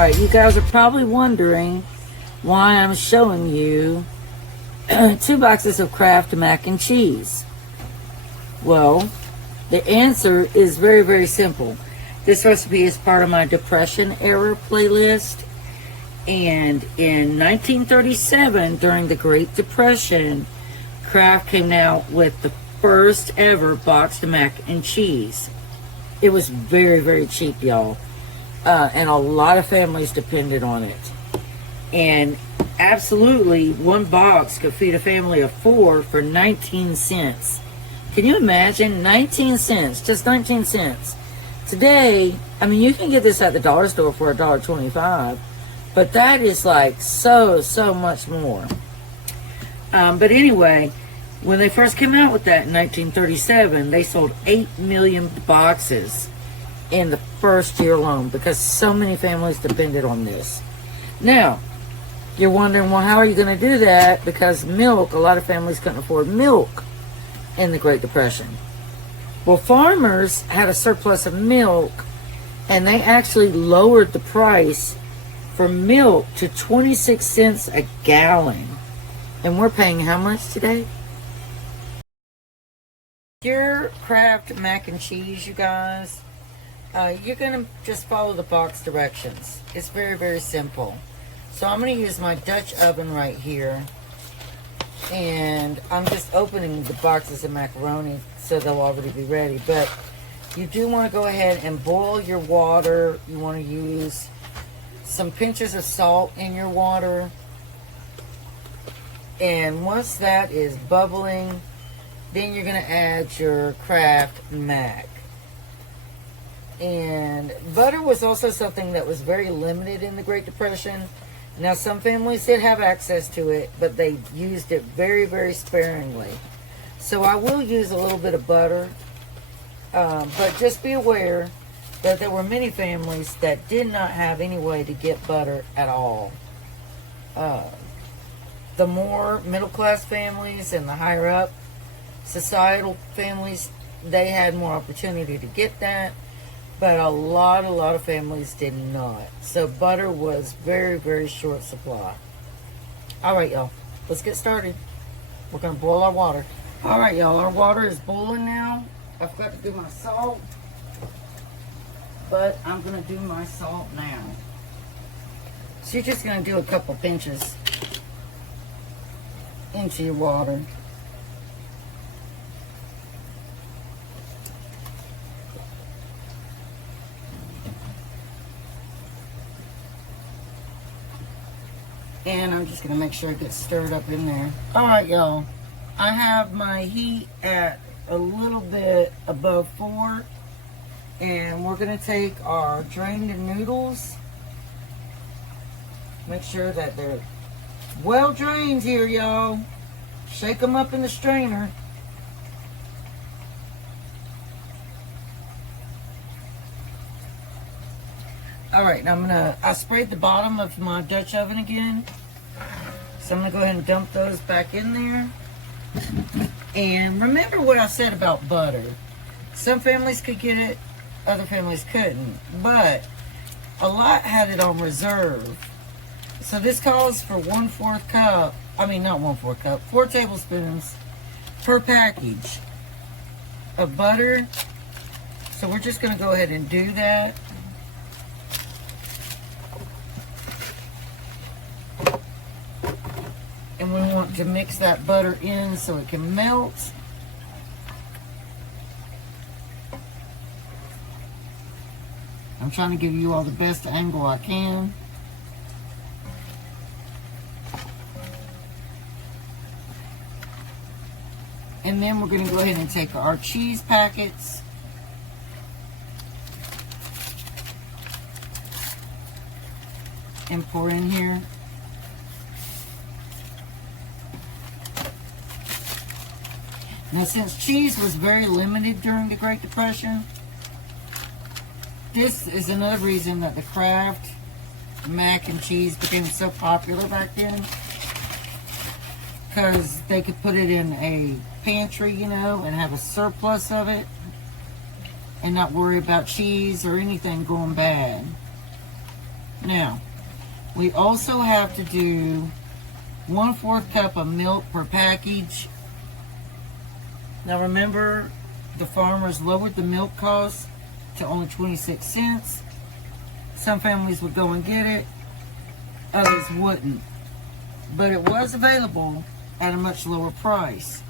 Alright, you guys are probably wondering why I'm showing you 2 boxes of Kraft mac and cheese. Well, the answer is very, very simple. This recipe is part of my Depression era playlist. And in 1937, during the Great Depression, Kraft came out with the first ever boxed mac and cheese. It was very, very cheap, y'all. And a lot of families depended on it. And absolutely, 1 box could feed a family of 4 for 19 cents. Can you imagine? 19 cents, just 19 cents. Today, I mean, you can get this at the dollar store for $1.25, but that is like so much more. But anyway, when they first came out with that in 1937, they sold 8 million boxes in the first year alone because so many families depended on this. Now, you're wondering, well, how are you going to do that? Because milk, a lot of families couldn't afford milk in the Great Depression. Well, farmers had a surplus of milk, and they actually lowered the price for milk to 26 cents a gallon. And we're paying how much today? Your Kraft mac and cheese, you guys, you're going to just follow the box directions. It's very, very simple. So I'm going to use my Dutch oven right here. And I'm just opening the boxes of macaroni so they'll already be ready. But you do want to go ahead and boil your water. You want to use some pinches of salt in your water. And once that is bubbling, then you're going to add your Kraft mac. And butter was also something that was very limited in the Great Depression. Now, some families did have access to it, but they used it very, very sparingly. So I will use a little bit of butter, but just be aware that there were many families that did not have any way to get butter at all. The more middle-class families and the higher up societal families, they had more opportunity to get that. But a lot of families did not. So butter was very, very short supply. All right, y'all. Let's get started. We're going to boil our water. All right, y'all. Our water is boiling now. I forgot to do my salt. But I'm going to do my salt now. So you're just going to do a couple pinches into your water. And I'm just going to make sure it gets stirred up in there. Alright, y'all. I have my heat at a little bit above 4. And we're going to take our drained noodles. Make sure that they're well drained here, y'all. Shake them up in the strainer. Alright, now I sprayed the bottom of my Dutch oven again. So I'm going to go ahead and dump those back in there. And remember what I said about butter. Some families could get it, other families couldn't. But a lot had it on reserve. So this calls for 1/4 cup. I mean, not 1/4 cup. 4 tablespoons per package of butter. So we're just going to go ahead and do that. And we want to mix that butter in so it can melt. I'm trying to give you all the best angle I can. And then we're going to go ahead and take our cheese packets. And pour in here. Now, since cheese was very limited during the Great Depression, this is another reason that the Kraft mac and cheese became so popular back then. Because they could put it in a pantry, you know, and have a surplus of it. And not worry about cheese or anything going bad. Now, we also have to do 1/4 cup of milk per package. Now remember, the farmers lowered the milk cost to only 26 cents. Some families would go and get it, others wouldn't. But it was available at a much lower price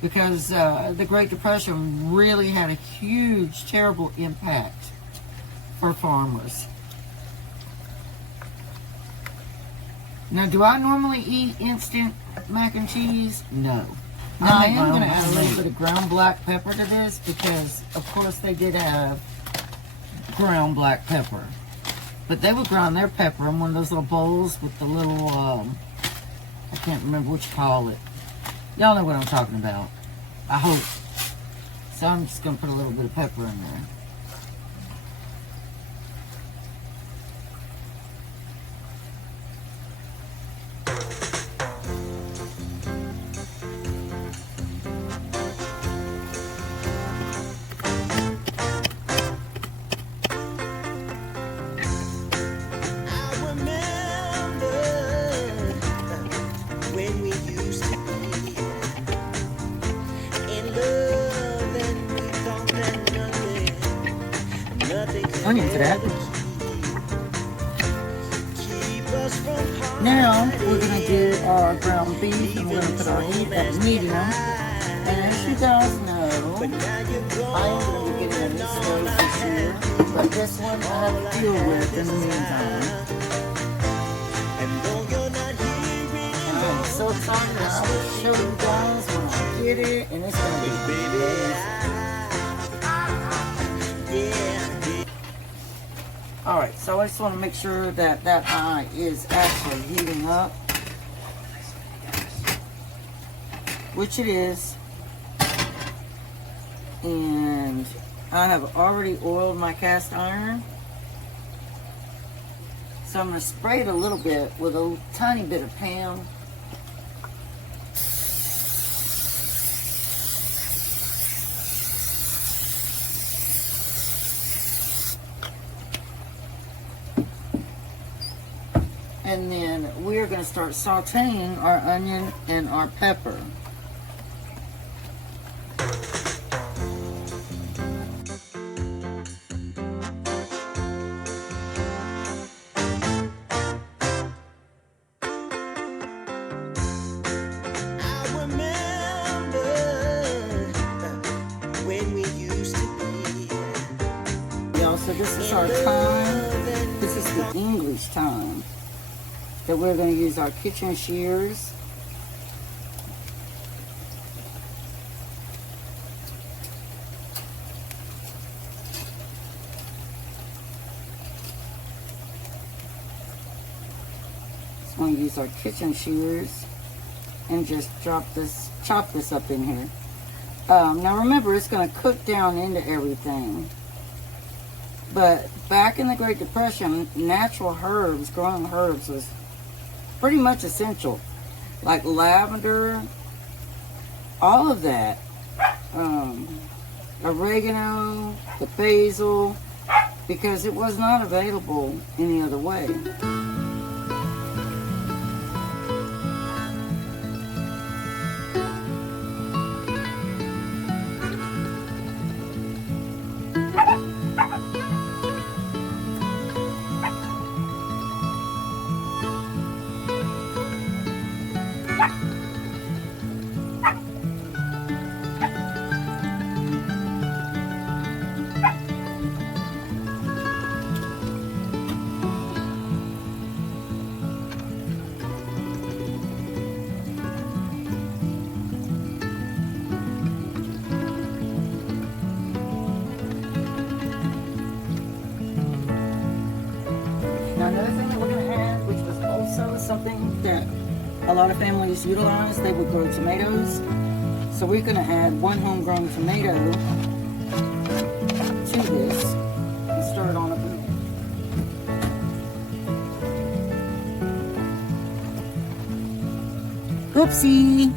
because the Great Depression really had a huge, terrible impact for farmers. Now, do I normally eat instant mac and cheese? No. Now, I am going to add a little bit of ground black pepper to this because, of course, they did have ground black pepper. But they would grind their pepper in one of those little bowls with the little, I can't remember what you call it. Y'all know what I'm talking about. I hope. So I'm just going to put a little bit of pepper in there. Onion for that. Now we're going to do our ground beef and we're going to put our heat at medium. And as you guys know, I am going to be getting a new stove this year, but this one I have to deal with in the meantime. And I'm so excited I will show you guys when I get it, and it's going to be amazing. Alright, so I just want to make sure that that eye is actually heating up, which it is, and I have already oiled my cast iron, so I'm going to spray it a little bit with a tiny bit of Pam. And then we're going to start sauteing our onion and our pepper. Y'all, so this is our time. This is the English time that we're going to use our kitchen shears. So I'm going to use our kitchen shears and just chop this up in here. Now remember, it's going to cook down into everything. But back in the Great Depression, natural herbs, growing herbs, was pretty much essential, like lavender, all of that, oregano, the basil, because it was not available any other way. Another thing that we're going to add, which was also something that a lot of families utilize, they would grow tomatoes. So we're going to add 1 homegrown tomato to this and stir it on up in there. Oopsie!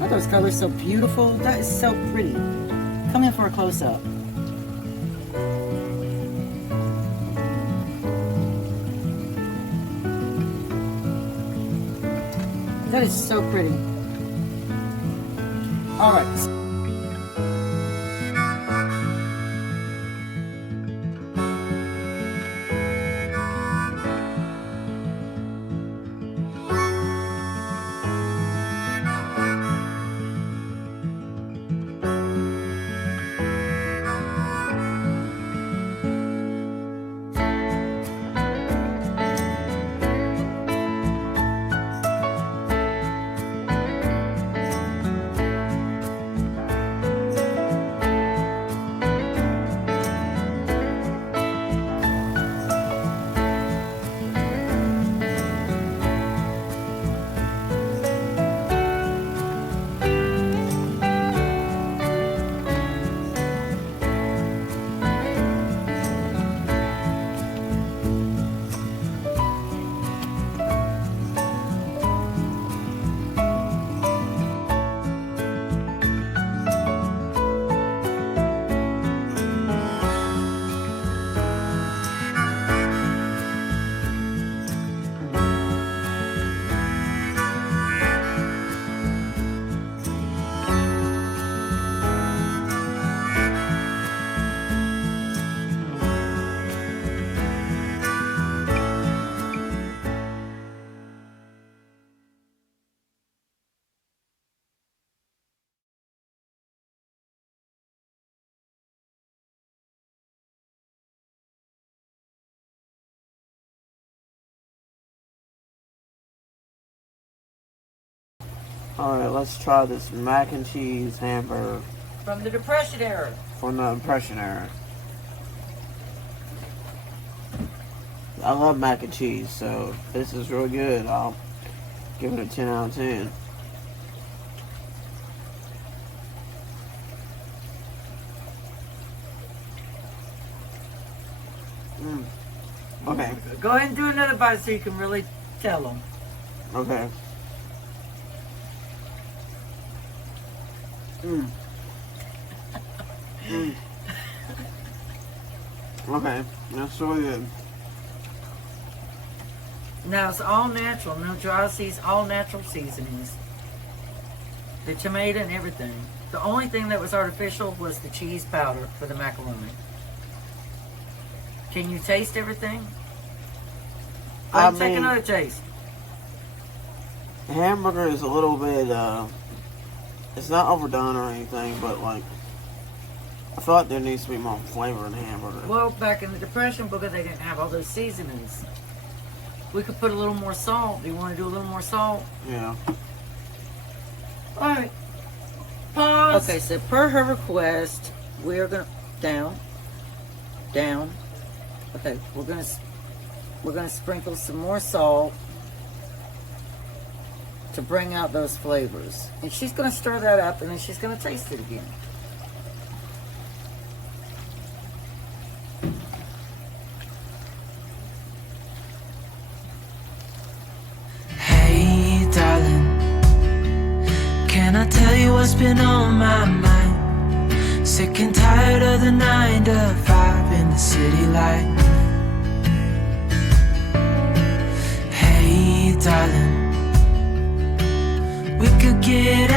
Aren't those colors so beautiful? That is so pretty. Come in for a close-up. That is so pretty. All right. Alright, let's try this mac and cheese hamburger. From the Depression era. From the Depression era. I love mac and cheese, so this is really good. I'll give it a 10 out of 10. Okay. Go ahead and do another bite so you can really tell them. Okay. Okay, that's really good. Now it's all natural, no dry seasonings, all natural seasonings. The tomato and everything. The only thing that was artificial was the cheese powder for the macaroni. Can you taste everything? Go ahead and take another taste. The hamburger is a little bit, it's not overdone or anything, but like, I feel like there needs to be more flavor in the hamburger. Well, back in the Depression, because they didn't have all those seasonings, we could put a little more salt. Do you want to do a little more salt? Yeah. All right. Pause. Okay, so per her request, we are gonna down. Okay, we're gonna sprinkle some more salt to bring out those flavors, and she's gonna stir that up, and then she's gonna taste it again. Hey, darling, can I tell you what's been on my mind? Sick and tired of the 9 to 5 in the city life. Hey, darling, we could get